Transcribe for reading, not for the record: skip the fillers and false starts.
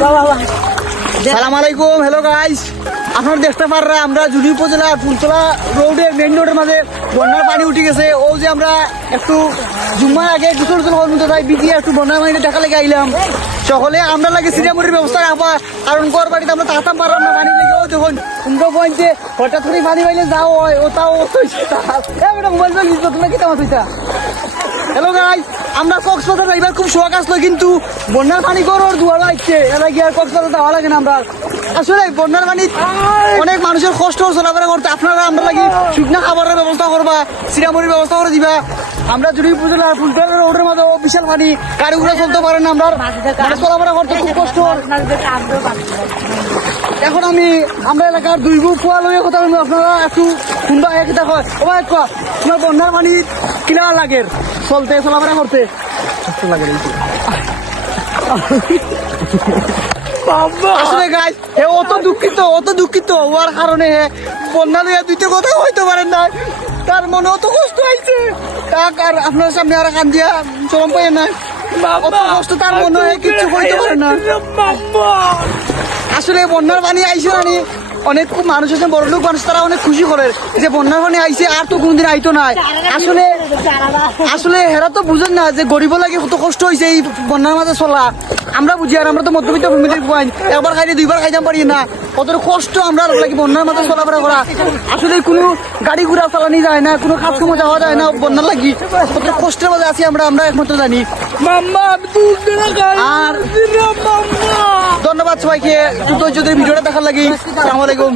সালাম আলাইকুম। Hello guys, আপনারা দেখতে পাররা আমরা জুনি উপজেলা ফুলতলা রোডের মেইন রোডের মাঝে বন্যার পানি উঠে গেছে। ও যে আমরা একটু জুম্মার আগে গোসল করতে যাই বিজি একটু বন্যার পানিটা দেখা লেগে আইলাম। সকলে আমরা লাগে সিরিয়ামুরির ব্যবস্থা রাখবা, কারণ গড় বাড়িতে আমরা তাতাম পারলাম না পানি লেগে। ও যখন উনকো পয়েন্টে হঠাৎ করে পানি পাইলে যাও হয় ও তাও মোবাইল তোমরা কি তামাশ হইতা। হ্যালো গাইস, আমরা কক্সবাজার এবার খুব শখ আসলো, কিন্তু বন্যার পানি করোর দুয়ার লাগছে এবার গিয়ে আর কক্সবাজার যাওয়া লাগে না। আমরা আসলে বন্যার পানি অনেক মানুষের কষ্ট চলাফেরা করতে, আপনারা আমরা লাগি শুকনা খাবারের ব্যবস্থা করবা, সিরামুরির ব্যবস্থা করে দিবা। আমরা যদি উপজেলা ফুলতলা রোডের মাঝে বিশাল পানি, গাড়ি ঘোড়া চলতে পারে না, আমরা চলাফেরা করতে খুব কষ্ট। এখন আমরা এলাকার দুই গ্রুপ কুয়া লইয়া কথা বলবো, আপনারা একটু শুনবা এক দেখো। তোমার বন্যার পানি কিনা লাগে চলতে চলাফেরা করতে লাগে। আসলে গাইস অত দুঃখিত হওয়ার কারণে বন্যা লইয়া দুইটা কথা হইতে পারেন না, তার মনে অত কষ্ট হয়েছে। আর আপনার সামনে আর কান দিয়া চরম পাই না, অত কষ্ট তার মনে হয় কিছু হইতে পারে না। আসলে বন্যার পানি আইসে মানে অনেক মানুষ আছে, বড় লোক মানুষ, তারা অনেক খুশি করে যে বন্যার পানি আইসে আর তো কোনদিন আইতো না। আসলে হেরা তো বুঝেন না যে গরিব লাগে কত কষ্ট হয়েছে এই বন্যার মাঝে চলা। আমরা বুঝি, আর আমরা তো মধ্যবিত্ত ফ্যামিলির পয়েন্ট, একবার খাইলে দুইবার খাইতাম পারি না, কত কষ্ট আমরা লাগি বন্যার মাঝে চলাফেরা করা। আসলে কোনো গাড়ি ঘোড়া চালানি যায় না, কোনো কাজ সময় যাওয়া যায় না বন্যার লাগি, কত কষ্টের মাঝে আছি আমরা একমাত্র জানি। আর ধন্যবাদ সবাইকে ভিডিওটা দেখার লাগি। আসসালামু আলাইকুম।